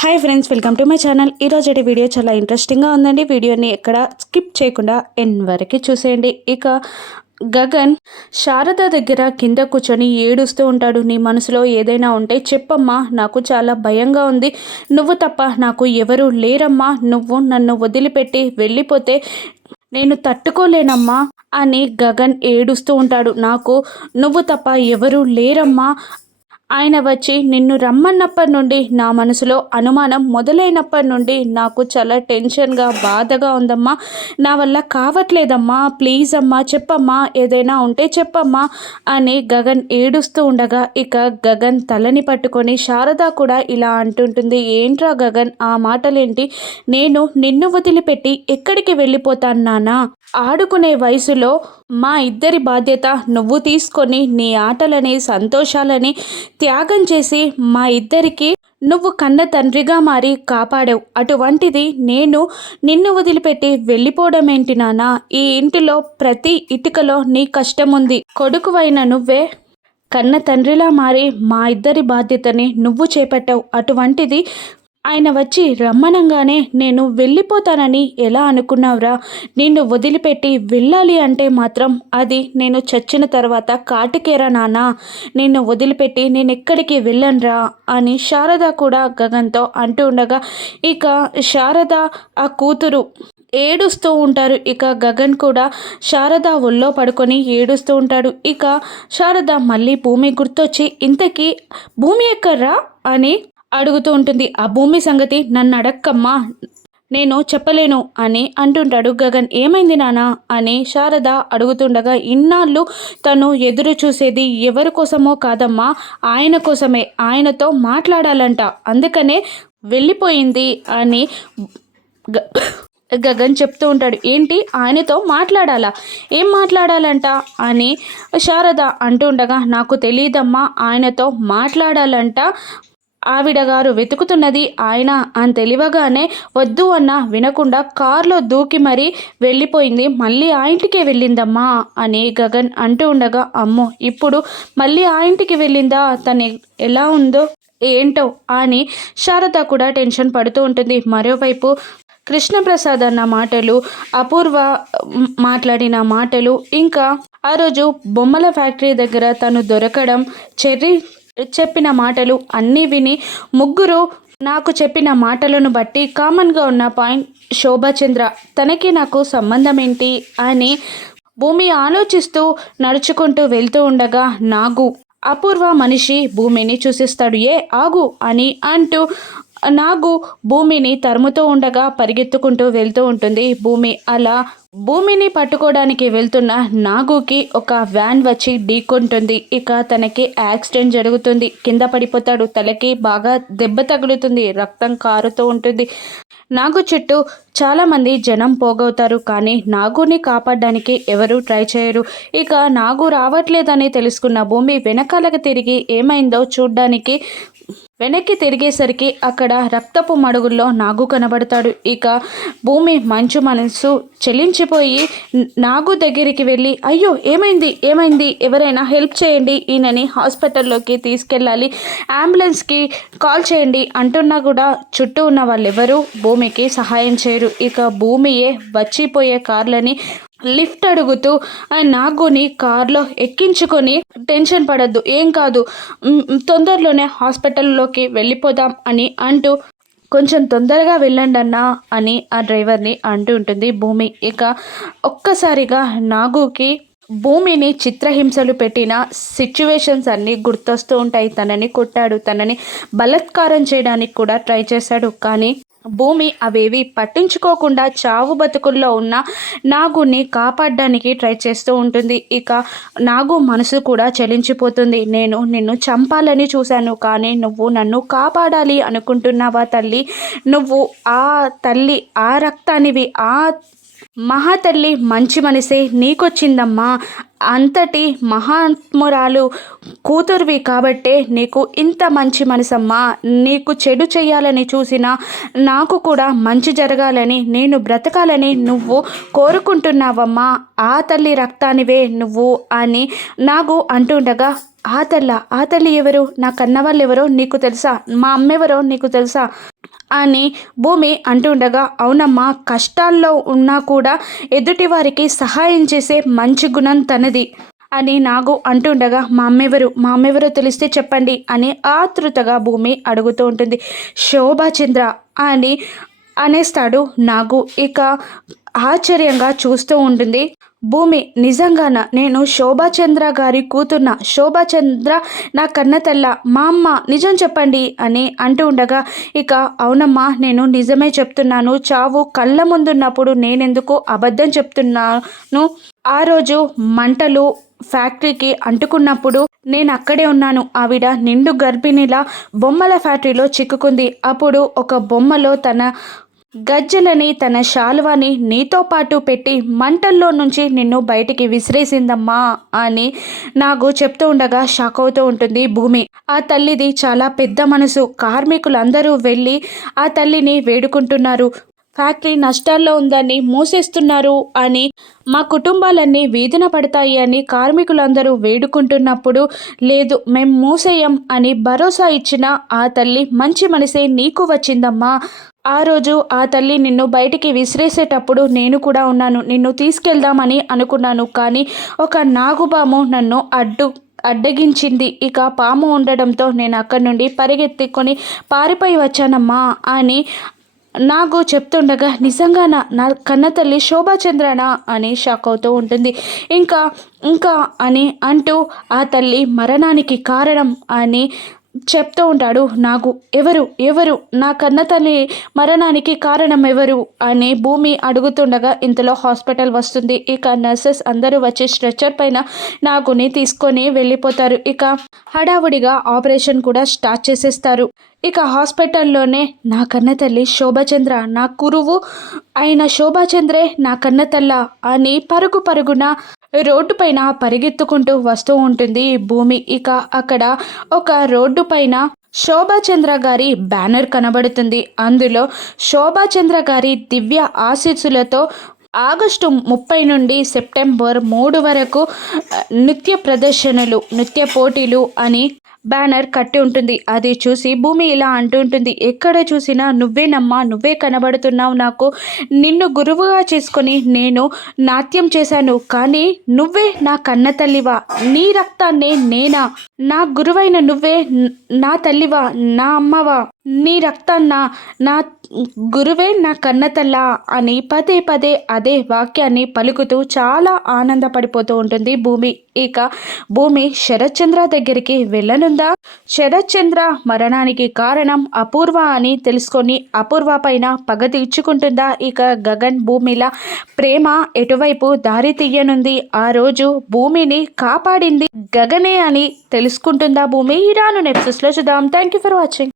Hi friends, welcome to my channel. ఈరోజు video చాలా ఇంట్రెస్టింగ్గా ఉందండి. వీడియోని ఎక్కడ స్కిప్ చేయకుండా ఎండ్ వరకు చూసేయండి. ఇక గగన్ శారద దగ్గర కింద కూర్చొని ఏడుస్తూ ఉంటాడు. నీ మనసులో ఏదైనా ఉంటే చెప్పమ్మా, నాకు చాలా భయంగా ఉంది. నువ్వు తప్ప నాకు ఎవరు లేరమ్మా. నువ్వు నన్ను వదిలిపెట్టి వెళ్ళిపోతే నేను తట్టుకోలేనమ్మా అని గగన్ ఏడుస్తూ ఉంటాడు. నాకు నువ్వు తప్ప ఎవరు లేరమ్మా. ఆయన వచ్చి నిన్ను రమ్మన్నప్పటి నుండి నా మనసులో అనుమానం మొదలైనప్పటి నుండి నాకు చాలా టెన్షన్గా బాధగా ఉందమ్మా. నా వల్ల కావట్లేదమ్మా, ప్లీజ్ అమ్మా చెప్పమ్మా, ఏదైనా ఉంటే చెప్పమ్మా అని గగన్ ఏడుస్తూ ఉండగా ఇక గగన్ తలని పట్టుకొని శారద కూడా ఇలా అంటుంటుంది. ఏంట్రా గగన్ ఆ మాటలేంటి? నేను నిన్ను వదిలిపెట్టి ఎక్కడికి వెళ్ళిపోతాను నానా? ఆడుకునే వయసులో మా ఇద్దరి బాధ్యత నువ్వు తీసుకొని నీ ఆటలని సంతోషాలని త్యాగం చేసి మా ఇద్దరికి నువ్వు కన్న తండ్రిగా మారి కాపాడావు. అటువంటిది నేను నిన్ను వదిలిపెట్టి వెళ్ళిపోవడం ఏంటి నానా? ఈ ఇంటిలో ప్రతి ఇటుకలో నీ కష్టం ఉంది. కొడుకువైన నువ్వే కన్న తండ్రిలా మారి మా ఇద్దరి బాధ్యతని నువ్వు చేపట్టావు. అటువంటిది ఆయన వచ్చి రమ్మనంగానే నేను వెళ్ళిపోతానని ఎలా అనుకున్నావురా? నిన్ను వదిలిపెట్టి వెళ్ళాలి అంటే మాత్రం అది నేను చచ్చిన తర్వాత కాటికేరా నాన్న. నిన్ను వదిలిపెట్టి నేను ఎక్కడికి వెళ్ళనురా అని శారద కూడా గగన్తో అంటూ ఉండగా ఇక శారద ఆ కూతురు ఏడుస్తూ ఉంటారు. ఇక గగన్ కూడా శారద ఒళ్ళో పడుకొని ఏడుస్తూ ఉంటాడు. ఇక శారద మళ్ళీ భూమి గుర్తొచ్చి ఇంతకీ భూమి ఎక్కడ్రా అని అడుగుతూ ఉంటుంది. ఆ భూమి సంగతి నన్ను అడక్కమ్మా, నేను చెప్పలేను అని అంటుంటాడు గగన్. ఏమైంది నానా అని శారద అడుగుతుండగా ఇన్నాళ్ళు తను ఎదురు చూసేది ఎవరి కోసమో కాదమ్మా, ఆయన కోసమే. ఆయనతో మాట్లాడాలంట, అందుకనే వెళ్ళిపోయింది అని గగన్ చెప్తూ ఉంటాడు. ఏంటి ఆయనతో మాట్లాడాలా? ఏం మాట్లాడాలంట అని శారద అంటూ ఉండగా నాకు తెలియదమ్మా, ఆయనతో మాట్లాడాలంట. ఆవిడ గారు వెతుకుతున్నది ఆయన అని తెలియగానే వద్దు అన్న వినకుండా కారులో దూకి మరీ వెళ్ళిపోయింది. మళ్ళీ ఆ ఇంటికే వెళ్ళిందమ్మా అని గగన్ అంటూ ఉండగా అమ్మో, ఇప్పుడు మళ్ళీ ఆ ఇంటికి వెళ్ళిందా? తను ఎలా ఉందో ఏంటో అని శారద కూడా టెన్షన్ పడుతూ ఉంటుంది. మరోవైపు కృష్ణప్రసాద్ అన్న మాటలు, అపూర్వ మాట్లాడిన మాటలు, ఇంకా ఆ రోజు బొమ్మల ఫ్యాక్టరీ దగ్గర తను దొరకడం, చెర్రీ చెప్పిన మాటలు అన్నీ విని ముగ్గురు నాకు చెప్పిన మాటలను బట్టి కామన్గా ఉన్న పాయింట్ శోభాచంద్ర, తనకి నాకు సంబంధం ఏంటి అని భూమి ఆలోచిస్తూ నడుచుకుంటూ వెళ్తూ ఉండగా నాగు అపూర్వ మనిషి భూమిని చూసిస్తాడు. ఏ ఆగు అని అంటూ నాగు భూమిని తరుముతూ ఉండగా పరిగెత్తుకుంటూ వెళ్తూ ఉంటుంది భూమి. అలా భూమిని పట్టుకోవడానికి వెళ్తున్న నాగుకి ఒక వ్యాన్ వచ్చి ఢీకొంటుంది. ఇక తనకి యాక్సిడెంట్ జరుగుతుంది. కింద పడిపోతాడు. తలకి బాగా దెబ్బ తగులుతుంది. రక్తం కారుతూ ఉంటుంది. నాగు చుట్టూ చాలామంది జనం పోగవుతారు. కానీ నాగుని కాపాడడానికి ఎవరు ట్రై చేయరు. ఇక నాగు రావట్లేదని తెలుసుకున్న భూమి వెనకాలకు తిరిగి ఏమైందో చూడ్డానికి వెనక్కి తిరిగేసరికి అక్కడ రక్తపు మడుగుల్లో నాగు కనబడతాడు. ఇక భూమి మంచు మనసు చెలించిపోయి నాగు దగ్గరికి వెళ్ళి అయ్యో ఏమైంది ఏమైంది, ఎవరైనా హెల్ప్ చేయండి, ఈయనని హాస్పిటల్లోకి తీసుకెళ్ళాలి, అంబులెన్స్కి కాల్ చేయండి అంటున్నా కూడా చుట్టూ ఉన్న వాళ్ళెవరూ భూమికి సహాయం చేయరు. ఇక భూమియే వచ్చిపోయే కార్లని లిఫ్ట్ అడుగుతూ నాగుని కార్లో ఎక్కించుకొని టెన్షన్ పడద్దు, ఏం కాదు, తొందరలోనే హాస్పిటల్లోకి వెళ్ళిపోదాం అని అంటూ కొంచెం తొందరగా వెళ్ళండి అన్నా అని ఆ డ్రైవర్ని అంటూ ఉంటుంది భూమి. ఇక ఒక్కసారిగా నాగుకి భూమిని చిత్రహింసలు పెట్టిన సిచ్యువేషన్స్ అన్నీ గుర్తొస్తూ ఉంటాయి. తనని కొట్టాడు, తనని బలాత్కారం చేయడానికి కూడా ట్రై చేశాడు. కానీ భూమి అవేవి పట్టించుకోకుండా చావు బతుకుల్లో ఉన్న నాగుని కాపాడడానికి ట్రై చేస్తూ ఉంటుంది. ఇక నాగు మనసు కూడా చలించిపోతుంది. నేను నిన్ను చంపాలని చూశాను, కానీ నువ్వు నన్ను కాపాడాలి అనుకుంటున్నావా తల్లి? నువ్వు ఆ తల్లి, ఆ రక్తానివి, ఆ మహాతల్లి మంచి మనసే నీకొచ్చిందమ్మా. అంతటి మహాత్మురాలు కూతురువి కాబట్టే నీకు ఇంత మంచి మనసమ్మా. నీకు చెడు చేయాలని చూసినా నాకు కూడా మంచి జరగాలని, నేను బ్రతకాలని నువ్వు కోరుకుంటున్నావమ్మా. ఆ తల్లి రక్తానివే నువ్వు అని నాగు అంటుండగా ఆ తల్లి ఎవరు? నా కన్న వాళ్ళు ఎవరో నీకు తెలుసా? మా అమ్మ ఎవరో నీకు తెలుసా అని భూమి అంటుండగా, అవునమ్మా, కష్టాల్లో ఉన్నా కూడా ఎదుటి వారికి సహాయం చేసే మంచి గుణం తనది అని నాగు అంటుండగా, మా అమ్మెవరో తెలిస్తే చెప్పండి అని ఆతృతగా భూమి అడుగుతూ ఉంటుంది. శోభాచంద్ర అని అనేస్తాడు నాగు. ఇక ఆశ్చర్యంగా చూస్తూ ఉంటుంది భూమి. నిజంగానా? నేను శోభాచంద్ర గారి కూతుర్న? శోభాచంద్ర నా కన్న తల్ల, మా అమ్మ, నిజం చెప్పండి అని అంటూ ఉండగా, ఇక అవునమ్మా, నేను నిజమే చెప్తున్నాను. చావు కళ్ళ ముందున్నప్పుడు నేనెందుకు అబద్ధం చెప్తున్నాను? ఆ రోజు మంటలు ఫ్యాక్టరీకి అంటుకున్నప్పుడు నేను అక్కడే ఉన్నాను. ఆవిడ నిండు గర్భిణిలా బొమ్మల ఫ్యాక్టరీలో చిక్కుకుంది. అప్పుడు ఒక బొమ్మలో తన గజ్జలని, తన శాలువాని నీతో పాటు పెట్టి మంటల్లో నుంచి నిన్ను బయటికి విసిరేసిందమ్మా అని నాకు చెప్తూ ఉండగా షాక్ అవుతూ ఉంటుంది భూమి. ఆ తల్లిది చాలా పెద్ద మనసు. కార్మికులందరూ వెళ్ళి ఆ తల్లిని వేడుకుంటున్నారు. ఫ్యాక్టరీ నష్టాల్లో ఉందని మూసేస్తున్నారు అని, మా కుటుంబాలన్నీ వీధిన పడతాయి అని కార్మికులందరూ వేడుకుంటున్నప్పుడు, లేదు మేం మూసేయం అని భరోసా ఇచ్చిన ఆ తల్లి మంచి మనసే నీకు వచ్చిందమ్మా. ఆ రోజు ఆ తల్లి నిన్ను బయటికి విసిరేసేటప్పుడు నేను కూడా ఉన్నాను. నిన్ను తీసుకెళ్దామని అనుకున్నాను, కానీ ఒక నాగుబాము నన్ను అడ్డగించింది. ఇక పాము ఉండడంతో నేను అక్కడి నుండి పరిగెత్తుకొని పారిపోయి వచ్చానమ్మా అని నాకు చెప్తుండగా, నిజంగానా? నా కన్నతల్లి శోభాచంద్రనా అని షాక్ అవుతూ ఉంటుంది. ఇంకా ఇంకా అని అంటూ ఆ తల్లి మరణానికి కారణం అని చెప్తూ ఉంటాడు నాగు. ఎవరు ఎవరు నా కన్నతల్లి మరణానికి కారణం ఎవరు అని భూమి అడుగుతుండగా, ఇంతలో హాస్పిటల్ వస్తుంది. ఇక నర్సెస్ అందరూ వచ్చి స్ట్రెచ్చర్ పైన నాగుని తీసుకొని వెళ్ళిపోతారు. ఇక హడావుడిగా ఆపరేషన్ కూడా స్టార్ట్ చేసేస్తారు. ఇక హాస్పిటల్లోనే నా కన్న తల్లి శోభాచంద్ర, నా కురువు అయిన శోభాచంద్రే నా కన్న తల్ల అని పరుగున రోడ్డు పైన పరిగెత్తుకుంటూ వస్తూ ఉంటుంది భూమి. ఇక అక్కడ ఒక రోడ్డు పైన శోభాచంద్ర గారి బ్యానర్ కనబడుతుంది. అందులో శోభాచంద్ర గారి దివ్య ఆశీస్సులతో ఆగస్టు 30 నుండి సెప్టెంబర్ 3 వరకు నృత్య ప్రదర్శనలు, నృత్య పోటీలు అని బ్యానర్ కట్టి ఉంటుంది. అది చూసి భూమి ఇలా అంటూ ఉంటుంది, ఎక్కడ చూసినా నువ్వేనమ్మా, నువ్వే కనబడుతున్నావు నాకు. నిన్ను గురువుగా చేసుకొని నేను నాట్యం చేశాను, కానీ నువ్వే నా కన్న తల్లివా? నీ రక్తాన్నే నేనా? నా గురువైన నువ్వే నా తల్లివా, నా అమ్మవా? నీ రక్తాన్న నా గురువే నా కన్నతల్లా అని పదే పదే అదే వాక్యాన్ని పలుకుతూ చాలా ఆనందపడిపోతూ ఉంటుంది భూమి. ఇక భూమి శరత్చంద్ర దగ్గరికి వెళ్ళనుందా? శరత్చంద్ర మరణానికి కారణం అపూర్వ అని తెలుసుకొని అపూర్వ పైన పగ తీర్చుకుంటుందా? ఇక గగన్ భూమిల ప్రేమ ఎటువైపు దారి తీయనుంది? ఆ రోజు భూమిని కాపాడింది గగనే అని తెలుసుకుంటుందా భూమి? రాను నెప్సెస్లో చూద్దాం. Thank you for watching.